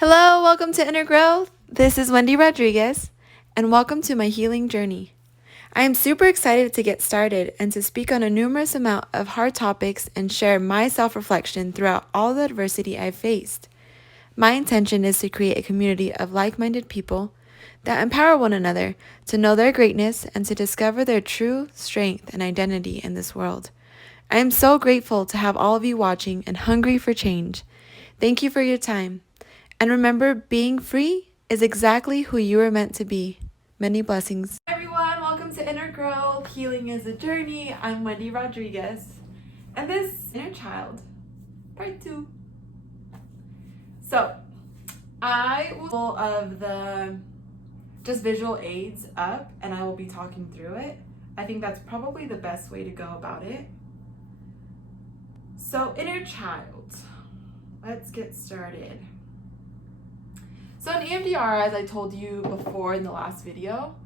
Hello, welcome to Inner Growth. This is Wendy Rodriguez, and welcome to my healing journey. I am super excited to get started and to speak on a numerous amount of hard topics and share my self-reflection throughout all the adversity I've faced. My intention is to create a community of like-minded people that empower one another to know their greatness and to discover their true strength and identity in this world. I am so grateful to have all of you watching and hungry for change. Thank you for your time. And remember, being free is exactly who you are meant to be. Many blessings. Hi everyone, welcome to Inner Growth. Healing is a journey. I'm Wendy Rodriguez. And this is Inner Child, part 2. So, I will pull of the just visual aids up and I will be talking through it. I think that's probably the best way to go about it. So, Inner Child. Let's get started. So in EMDR, as I told you before in the last video,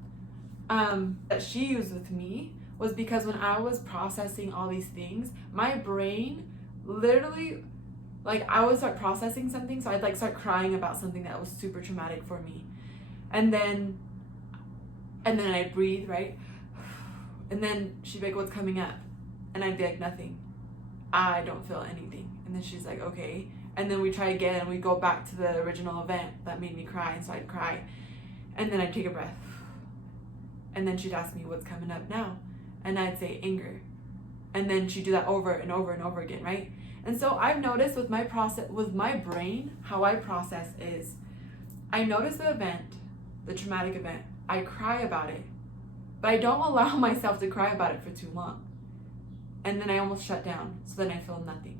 that she used with me was because when I was processing all these things, my brain literally, I would start processing something, so I'd start crying about something that was super traumatic for me. And then I'd breathe, right? And then she'd be like, what's coming up? And I'd be like, nothing. I don't feel anything. And then she's like, okay. And then we try again and we go back to the original event that made me cry, and so I'd cry. And then I'd take a breath. And then she'd ask me what's coming up now. And I'd say anger. And then she'd do that over and over and over again, right? And so I've noticed with my brain, how I process is I notice the event, the traumatic event, I cry about it, but I don't allow myself to cry about it for too long. And then I almost shut down, so then I feel nothing.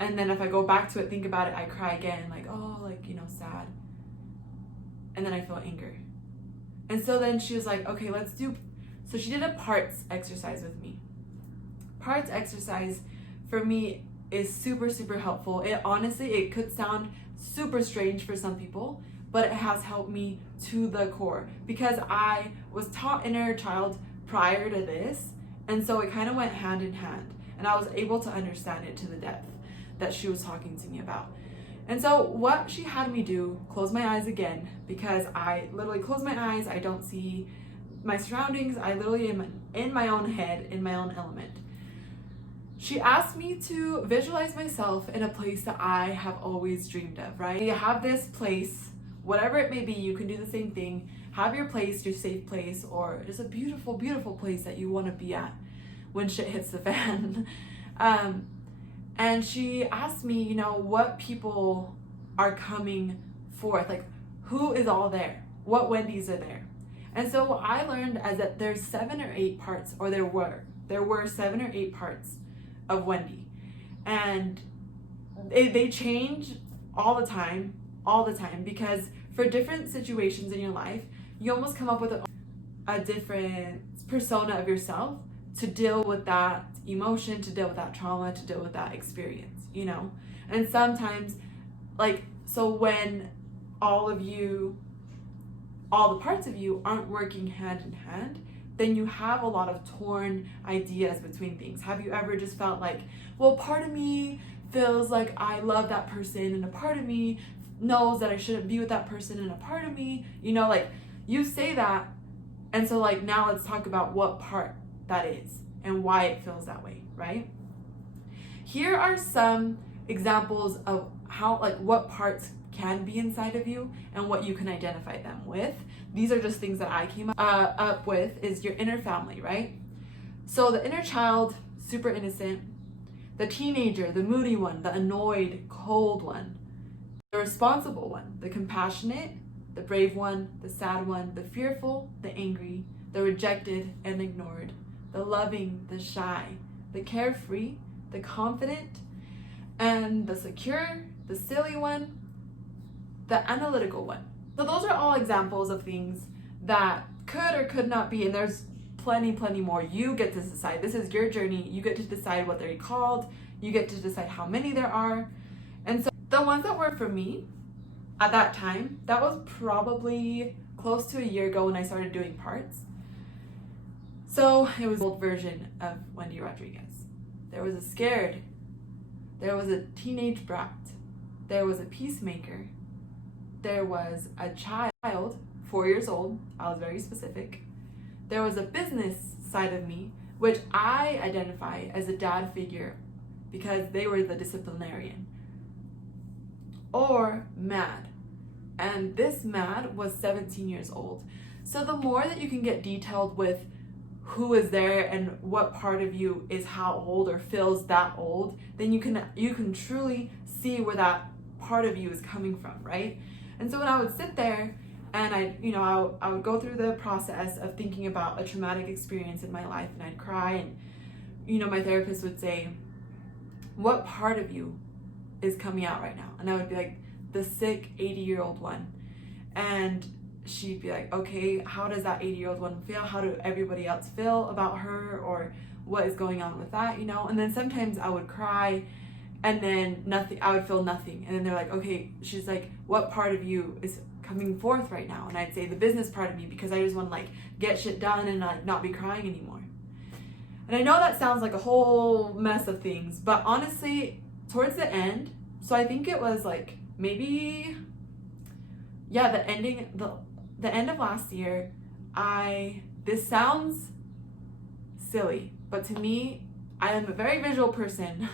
And then if I go back to it, think about it, I cry again, sad. And then I feel anger. And so then she was like, okay, so she did a parts exercise with me. Parts exercise for me is super, super helpful. It could sound super strange for some people, but it has helped me to the core because I was taught Inner Child prior to this. And so it kind of went hand in hand, and I was able to understand it to the depth that she was talking to me about. And so what she had me do, close my eyes again, because I literally close my eyes, I don't see my surroundings, I literally am in my own head, in my own element. She asked me to visualize myself in a place that I have always dreamed of, right? You have this place, whatever it may be, you can do the same thing. Have your place, your safe place, or just a beautiful, beautiful place that you want to be at when shit hits the fan. And she asked me, what people are coming forth, who is all there, what Wendy's are there. And so what I learned is that there's 7 or 8 parts, or there were 7 or 8 parts of Wendy. And they change all the time, because for different situations in your life, you almost come up with a different persona of yourself to deal with that emotion, to deal with that trauma, to deal with that experience, And sometimes, so when all the parts of you aren't working hand in hand, then you have a lot of torn ideas between things. Have you ever just felt like, well, part of me feels like I love that person, and a part of me knows that I shouldn't be with that person, and a part of me, you say that, and so now let's talk about what part that is and why it feels that way, right? Here are some examples of how, what parts can be inside of you and what you can identify them with. These are just things that I came up with, is your inner family, right? So the inner child, super innocent, the teenager, the moody one, the annoyed, cold one, the responsible one, the compassionate, the brave one, the sad one, the fearful, the angry, the rejected and ignored, the loving, the shy, the carefree, the confident, and the secure, the silly one, the analytical one. So those are all examples of things that could or could not be, and there's plenty more. You get to decide. This is your journey. You get to decide what they're called. You get to decide how many there are. And so the ones that were for me at that time, that was probably close to a year ago when I started doing parts. So it was an old version of Wendy Rodriguez. There was a scared, there was a teenage brat, there was a peacemaker, there was a child, 4 years old, I was very specific, there was a business side of me, which I identify as a dad figure because they were the disciplinarian, or mad. And this mad was 17 years old. So the more that you can get detailed with who is there and what part of you is how old or feels that old, then you can truly see where that part of you is coming from, right? And so when I would sit there and I would go through the process of thinking about a traumatic experience in my life, and I'd cry, and my therapist would say, what part of you is coming out right now? And I would be like, the sick 80-year-old one. And she'd be like, okay, how does that 80-year-old one feel? How do everybody else feel about her? Or what is going on with that, And then sometimes I would cry, and then nothing, I would feel nothing. And then they're like, okay, she's like, what part of you is coming forth right now? And I'd say the business part of me, because I just want to get shit done and not be crying anymore. And I know that sounds like a whole mess of things, but honestly, towards the end, so I think it was maybe, the end of last year, this sounds silly, but to me, I am a very visual person,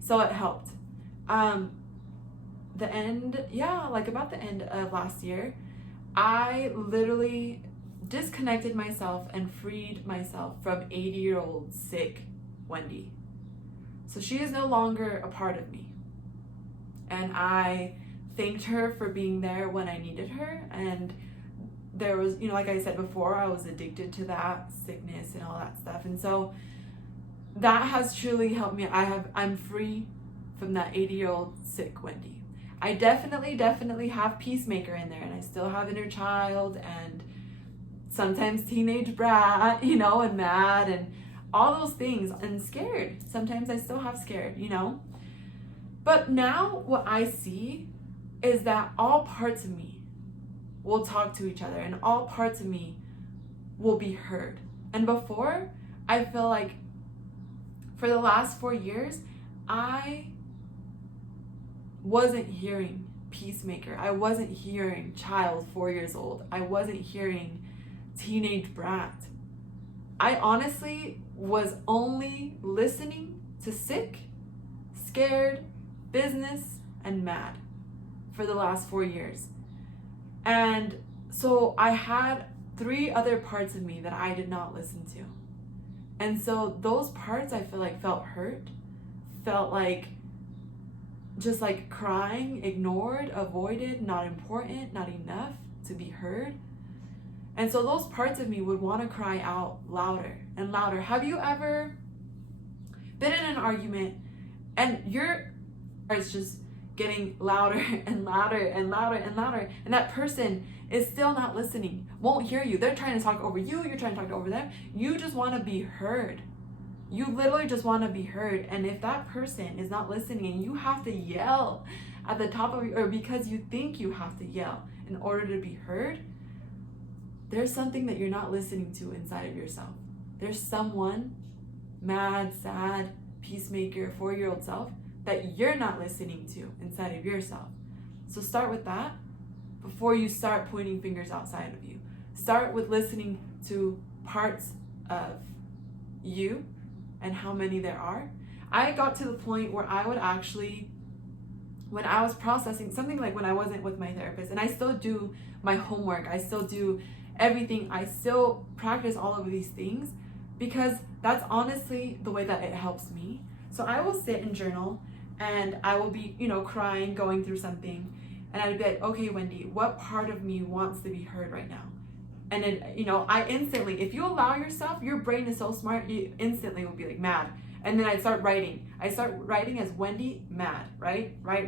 so it helped. About the end of last year, I literally disconnected myself and freed myself from 80-year-old sick Wendy. So she is no longer a part of me. And I thanked her for being there when I needed her. And there was, like I said before, I was addicted to that sickness and all that stuff. And so that has truly helped me. I'm free from that 80-year-old sick Wendy. I definitely have peacemaker in there, and I still have Innerchild and sometimes teenage brat, and mad and all those things, and scared. Sometimes I still have scared, But now what I see is that all parts of me will talk to each other, and all parts of me will be heard. And before, I feel like for the last 4 years, I wasn't hearing peacemaker. I wasn't hearing child 4 years old. I wasn't hearing teenage brat. I honestly was only listening to sick, scared, business, and mad for the last 4 years. And so I had 3 other parts of me that I did not listen to. And so those parts I feel like felt hurt, felt like just crying, ignored, avoided, not important, not enough to be heard. And so those parts of me would want to cry out louder and louder. Have you ever been in an argument and it's just getting louder and louder and louder and louder, and that person is still not listening, won't hear you? They're trying to talk over you, you're trying to talk over them. You just want to be heard. You literally just want to be heard. And if that person is not listening and you have to yell at the top of or because you think you have to yell in order to be heard, there's something that you're not listening to inside of yourself. There's someone, mad, sad, peacemaker, 4-year-old self, that you're not listening to inside of yourself. So start with that before you start pointing fingers outside of you. Start with listening to parts of you and how many there are. I got to the point where I would actually, when I was processing something, like when I wasn't with my therapist, and I still do my homework, I still do everything, I still practice all of these things because that's honestly the way that it helps me. So I will sit and journal, and I will be, crying, going through something, and I'd be like, okay, Wendy, what part of me wants to be heard right now? And then, I instantly, if you allow yourself, your brain is so smart, you instantly will be like mad. And then I'd start writing. I start writing as Wendy, mad, right? Right.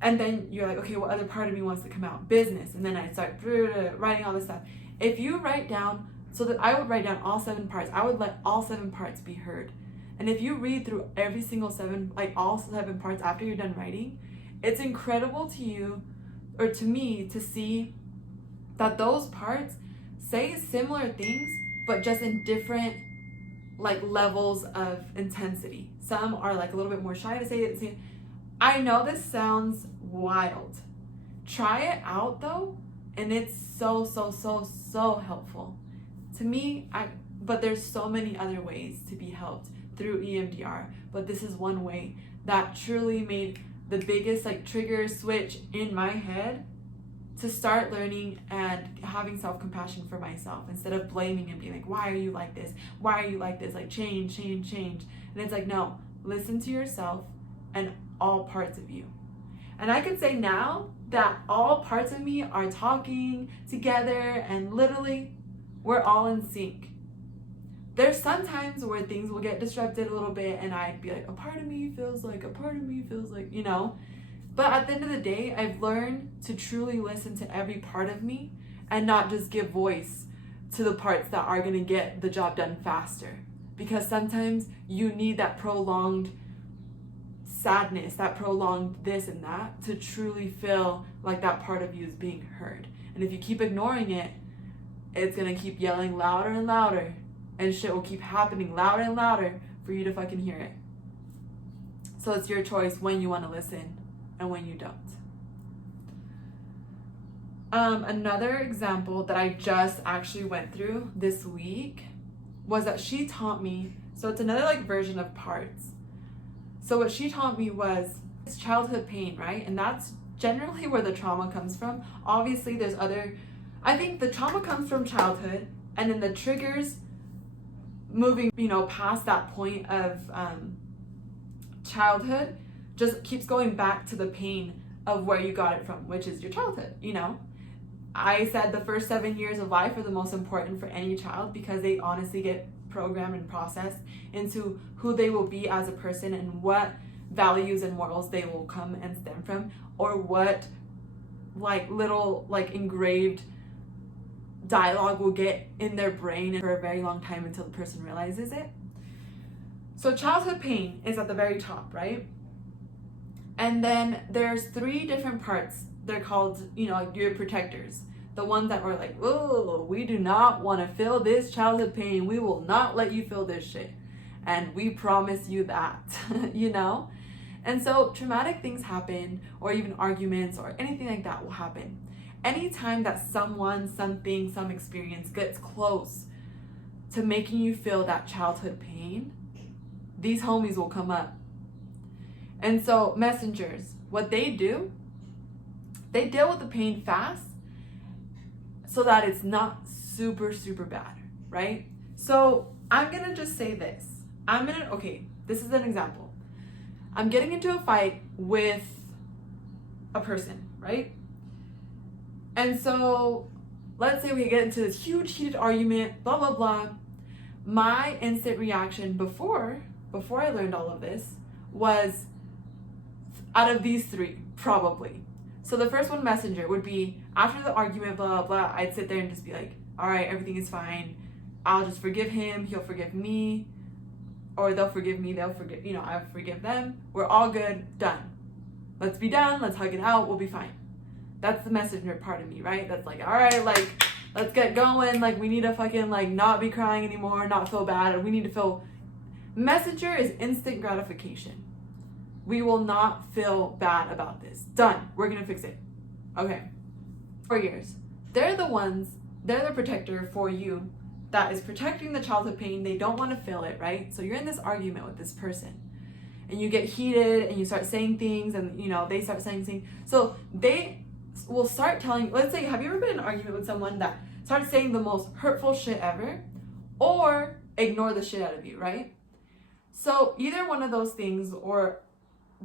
And then you're like, okay, what other part of me wants to come out? Business. And then I'd start writing all this stuff. If you write down, so that I would write down all 7 parts, I would let all 7 parts be heard. And if you read through every single 7, all 7 parts after you're done writing, it's incredible to you, or to me, to see that those parts say similar things, but just in different levels of intensity. Some are a little bit more shy to say it. I know this sounds wild. Try it out though, and it's so helpful. To me, but there's so many other ways to be helped through EMDR, but this is one way that truly made the biggest like trigger switch in my head to start learning and having self-compassion for myself instead of blaming and being like, why are you like this? Why are you like this? Like change. And it's like, no, listen to yourself and all parts of you. And I could say now that all parts of me are talking together and literally we're all in sync. There's sometimes where things will get disrupted a little bit and I'd be like, a part of me feels like, you know. But at the end of the day, I've learned to truly listen to every part of me and not just give voice to the parts that are gonna get the job done faster. Because sometimes you need that prolonged sadness, that prolonged this and that to truly feel like that part of you is being heard. And if you keep ignoring it, it's gonna keep yelling louder and louder, and shit will keep happening louder and louder for you to fucking hear it. So it's your choice when you want to listen and when you don't. Another example that I just actually went through this week was that she taught me, so it's another like version of parts. So what she taught me was it's childhood pain, right? And that's generally where the trauma comes from. Obviously there's other, I think the trauma comes from childhood, and then the triggers moving, past that point of childhood just keeps going back to the pain of where you got it from, which is your childhood, I said the first 7 years of life are the most important for any child because they honestly get programmed and processed into who they will be as a person and what values and morals they will come and stem from, or what little engraved dialogue will get in their brain for a very long time until the person realizes it. So childhood pain is at the very top, right? And then there's 3 different parts. They're called, your protectors. The ones that were like, oh, we do not want to feel this childhood pain. We will not let you feel this shit. And we promise you that, And so traumatic things happen, or even arguments or anything like that will happen. Anytime that someone, something, some experience gets close to making you feel that childhood pain, these homies will come up. And so messengers, what they do, they deal with the pain fast so that it's not super bad, right? So I'm gonna just say this. This is an example. I'm getting into a fight with a person, right? And so let's say we get into this huge heated argument, blah, blah, blah. My instant reaction before I learned all of this was out of these 3, probably. So the first one, messenger, would be after the argument, blah, blah, blah, I'd sit there and just be like, all right, everything is fine. I'll just forgive him. He'll forgive me. Or they'll forgive me. They'll forgive, I forgive them. We're all good. Done. Let's be done. Let's hug it out. We'll be fine. That's the messenger part of me, right? That's like, all right, let's get going. We need to fucking, not be crying anymore, not feel bad. Or we need to feel... Messenger is instant gratification. We will not feel bad about this. Done. We're going to fix it. Okay. Warriors. They're the protector for you that is protecting the childhood pain. They don't want to feel it, right? So you're in this argument with this person. And you get heated and you start saying things and, they start saying things. So they will start telling, let's say, have you ever been in an argument with someone that starts saying the most hurtful shit ever or ignore the shit out of you, right? So either one of those things or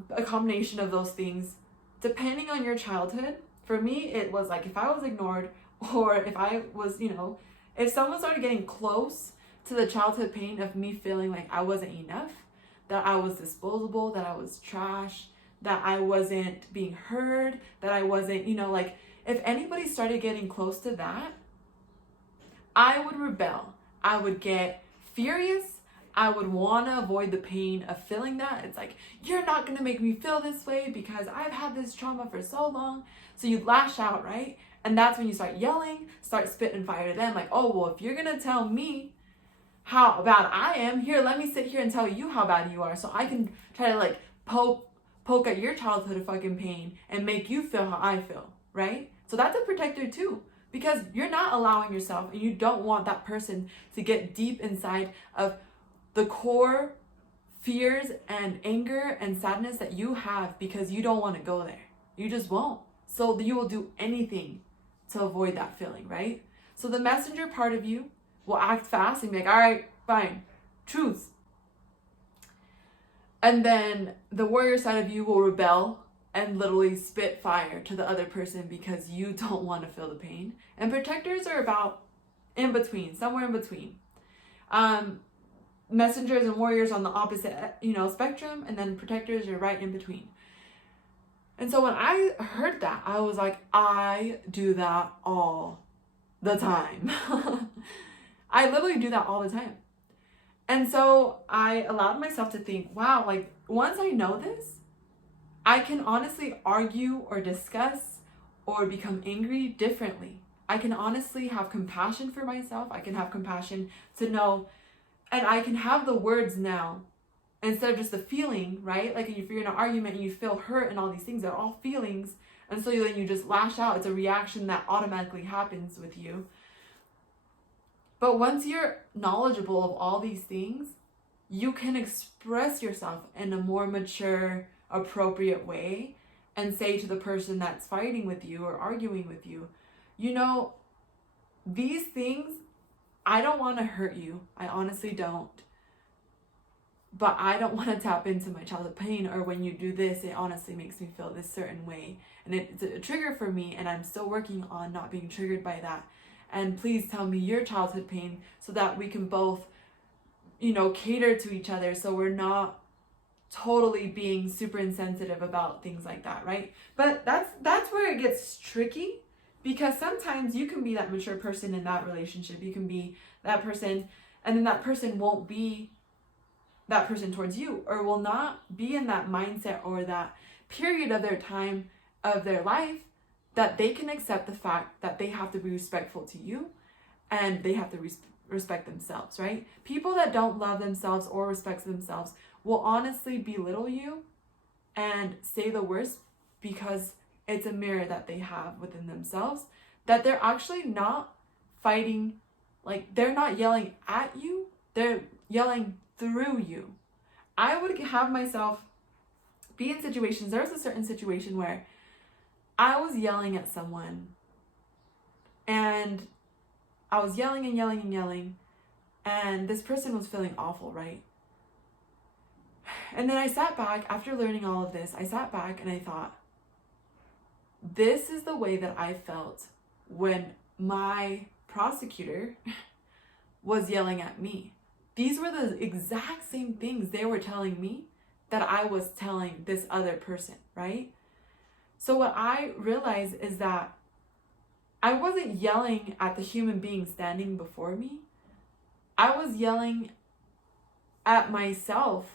a combination of those things, depending on your childhood, for me, it was if I was ignored or if I was, if someone started getting close to the childhood pain of me feeling like I wasn't enough, that I was disposable, that I was trash, that I wasn't being heard, that I wasn't, if anybody started getting close to that, I would rebel. I would get furious. I would want to avoid the pain of feeling that. It's like, you're not going to make me feel this way because I've had this trauma for so long. So you lash out, right? And that's when you start yelling, start spitting fire to them. Oh, well, if you're going to tell me how bad I am, here, let me sit here and tell you how bad you are so I can try to poke poke at your childhood fucking pain and make you feel how I feel, right? So that's a protector too, because you're not allowing yourself, and you don't want that person to get deep inside of the core fears and anger and sadness that you have, because you don't want to go there. You just won't. So you will do anything to avoid that feeling, right? So the messenger part of you will act fast and be like, all right, fine, truth. And then the warrior side of you will rebel and literally spit fire to the other person because you don't want to feel the pain. And protectors are about in between, somewhere in between. Messengers and warriors on the opposite, spectrum, and then protectors are right in between. And so when I heard that, I was like, I do that all the time. I literally do that all the time. And so I allowed myself to think, wow, like once I know this, I can honestly argue or discuss or become angry differently. I can honestly have compassion for myself. I can have compassion to know, and I can have the words now instead of just the feeling, right? Like if you're in an argument and you feel hurt and all these things, they're all feelings. And so then you just lash out. It's a reaction that automatically happens with you. But once you're knowledgeable of all these things, you can express yourself in a more mature, appropriate way and say to the person that's fighting with you or arguing with you, these things, I don't want to hurt you. I honestly don't. But I don't want to tap into my childhood pain, or when you do this, it honestly makes me feel this certain way. And it's a trigger for me, and I'm still working on not being triggered by that. And please tell me your childhood pain so that we can both, cater to each other, so we're not totally being super insensitive about things like that, right? But that's where it gets tricky, because sometimes you can be that mature person in that relationship. You can be that person, and then that person won't be that person towards you, or will not be in that mindset or that period of their time of their life that they can accept the fact that they have to be respectful to you and they have to respect themselves, right? People that don't love themselves or respect themselves will honestly belittle you and say the worst, because it's a mirror that they have within themselves, that they're actually not fighting, like they're not yelling at you, they're yelling through you. I would have myself be in situations, there was a certain situation where I was yelling at someone, and I was yelling and yelling and yelling, and this person was feeling awful, right? And then I sat back, after learning all of this, I sat back and I thought, this is the way that I felt when my prosecutor was yelling at me. These were the exact same things they were telling me that I was telling this other person, right? So what I realized is that I wasn't yelling at the human being standing before me. I was yelling at myself,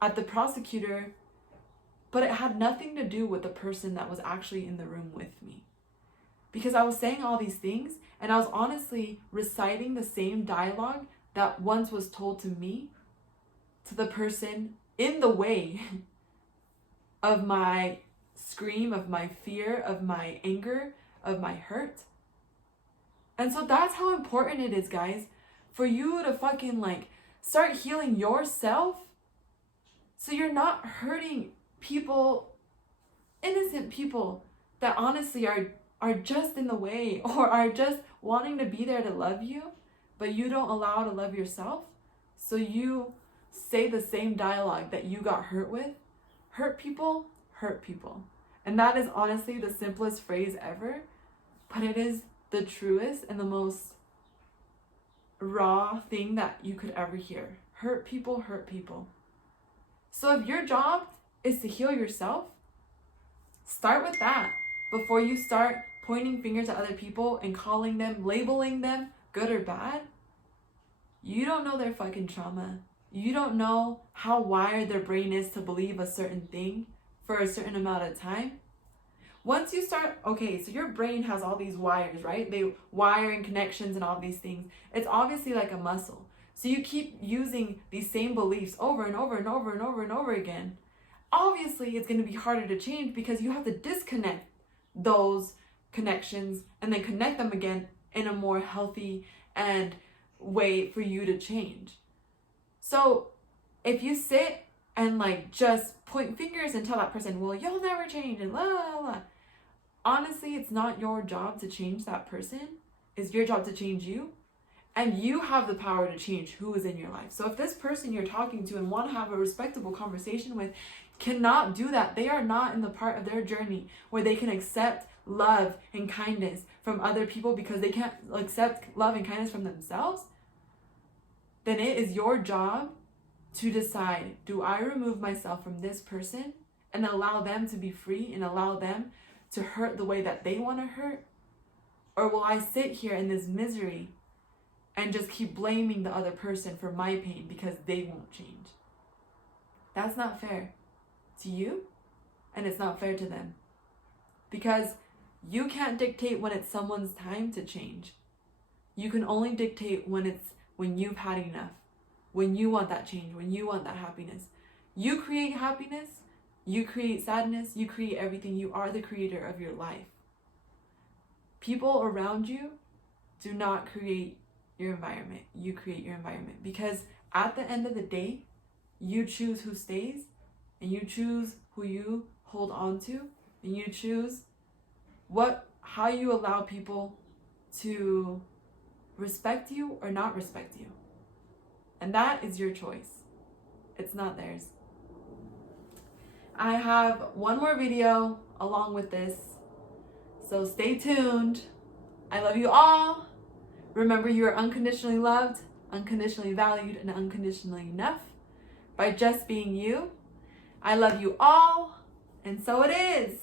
at the prosecutor, but it had nothing to do with the person that was actually in the room with me. Because I was saying all these things, and I was honestly reciting the same dialogue that once was told to me, to the person in the way of my scream, of my fear, of my anger, of my hurt. And so that's how important it is, guys, for you to fucking start healing yourself, so you're not hurting people, innocent people that honestly are just in the way, or are just wanting to be there to love you, but you don't allow to love yourself. So you say the same dialogue that you got hurt with. Hurt people, hurt people. And that is honestly the simplest phrase ever, but it is the truest and the most raw thing that you could ever hear. Hurt people, hurt people. So if your job is to heal yourself, start with that before you start pointing fingers at other people and calling them, labeling them good or bad. You don't know their fucking trauma. You don't know how wired their brain is to believe a certain thing for a certain amount of time. Once you start, okay, so your brain has all these wires, right? They wire and connections and all these things. It's obviously like a muscle. So you keep using these same beliefs over and over and over and over and over again. obviously it's going to be harder to change because you have to disconnect those connections and then connect them again in a more healthy and way for you to change. So if you sit and like just point fingers and tell that person, well, you'll never change and la la la, honestly, it's not your job to change that person. It's your job to change you. And you have the power to change who is in your life. So if this person you're talking to and want to have a respectable conversation with cannot do that, they are not in the part of their journey where they can accept love and kindness from other people because they can't accept love and kindness from themselves, then it is your job to decide, do I remove myself from this person and allow them to be free and allow them to hurt the way that they want to hurt? Or will I sit here in this misery and just keep blaming the other person for my pain because they won't change? That's not fair to you, and it's not fair to them. Because you can't dictate when it's someone's time to change. You can only dictate when you've had enough, when you want that change, when you want that happiness. You create happiness, you create sadness, you create everything. You are the creator of your life. People around you do not create your environment. You create your environment, because at the end of the day, you choose who stays and you choose who you hold on to, and you choose how you allow people to respect you or not respect you. And that is your choice. It's not theirs. I have one more video along with this, so stay tuned. I love you all. Remember, you are unconditionally loved, unconditionally valued, and unconditionally enough by just being you. I love you all, and so it is.